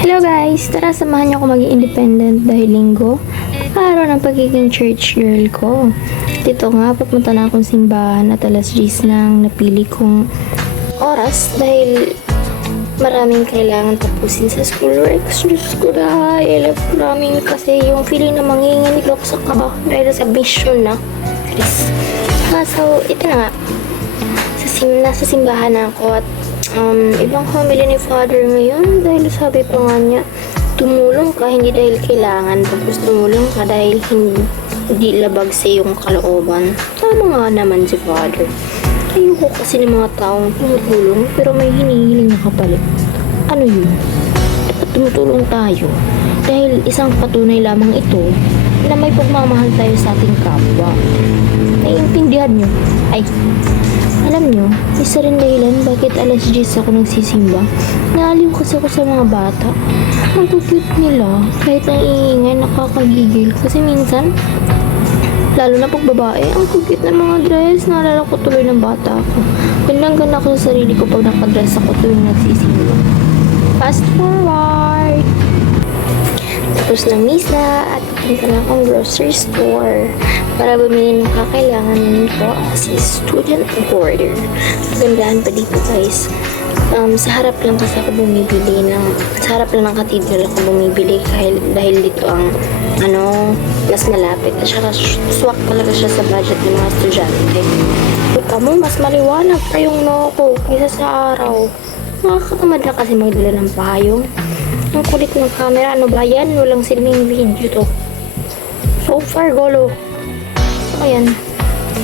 Hello guys! Tara samahan niyo ako maging independent dahil linggo. Araw ng pagiging church girl ko. Dito nga, papunta na akong simbahan at alas 10 nang napili kong oras dahil maraming kailangan tapusin sa schoolwork. Diyos ko dahil, maraming kasi yung feeling na manginginig sa kaba dahil sa mission na. So, ito na nga. Nasa simbahan na ako at ibang family ni Father ngayon dahil sabi pa nga niya, tumulong ka hindi dahil kailangan, tapos tumulong ka dahil hindi labag sa iyong kalooban. Tama nga naman si Father. Ayoko kasi ng mga taong tumutulong pero may hinihiling na kapalit. Ano yun? Dapat tumutulong tayo dahil isang patunay lamang ito na may pagmamahal tayo sa ating kapwa. Naiintindihan nyo? Ay, alam nyo, isa rin dahilan bakit alas 10 ako nagsisimba. Naaliw kasi ako sa mga bata. Ang cute nila, kahit ang iingay, nakakagigil. Kasi minsan, lalo na pag babae, ang cute ng mga dress. Naalala ko tuloy ng bata ako. Gandang-ganda ako sa sarili ko pag nakadress ako tuwing nagsisimba. Fast forward! Tapos na misa at pupunta na akong grocery store para bumili ng kakailangan ko kasi student boarder. Magandaan pa dito guys. Sa harap lang kasi ako bumibili sa harap lang ng cathedral ako bumibili dahil dito ang mas malapit at saka swak talaga siya sa budget ng mga estudyante. Ikaw mo, mas maliwanag pa yung noko kaysa sa araw. Nakakatamad na kasi magdala ng payong. Ang kulit ng camera, ano ba yan? Walang silbing video to. So far, golo. So, ayan.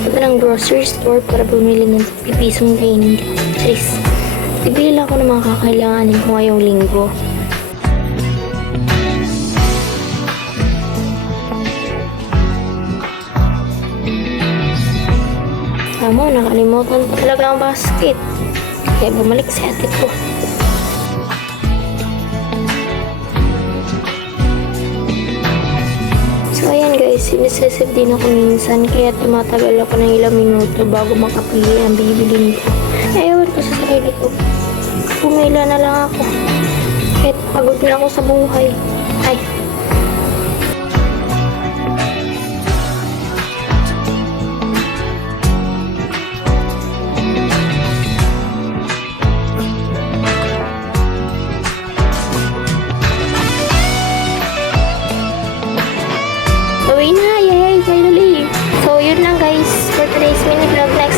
Punta ng grocery store para bumili ng pipisong training. Please. Bibili lang ako ng mga kakailanganin ko ngayong linggo. Tama, nakalimutan ko talaga ang basket. Kaya bumalik sa ate ko. So ayan guys, sinisesave din ako minsan kaya tumatagal ako ng ilang minuto bago makapili ang bibilin ko. Ewan ko sa sarili ko. Pumila na lang ako. Kahit pagod na ako sa buhay. Ay. Uwi na, yay, finally. So, yun lang guys for today's mini vlog. Next